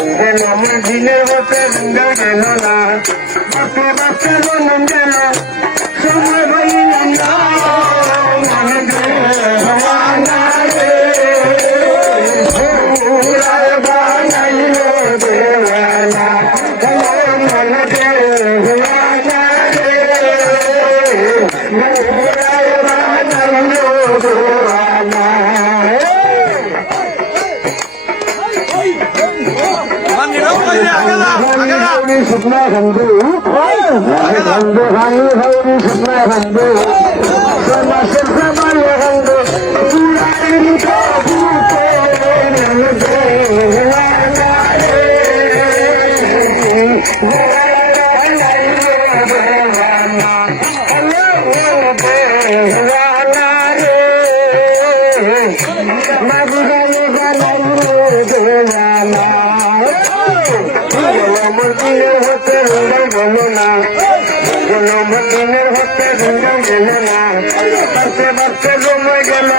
আমার দিনের মতো গেল না বাচ্চা বাচ্চা জন্ম গেল সময় হইলাম না Supna Hindu, Hindu, Hindu, Supna Hindu, Sama Sama Hindu, Purani Kabu দিনের হচ্ছে সুন্দর গেল না বাচ্চা বাচ্চা জমে গেল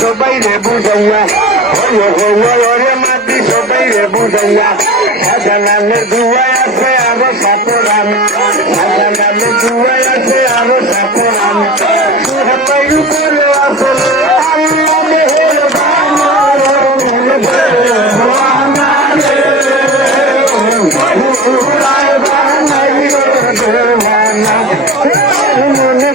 সবাই রে বুঝাইয়া মাটি সবাই রে বুঝাইয়া সাজানালে দুয়াই আছে আরো সাপরান সাজানালে দুয়াই আছে আরো সাপরান সুহাই উপরে আসলে আল্লাহ মেহেরবান মনে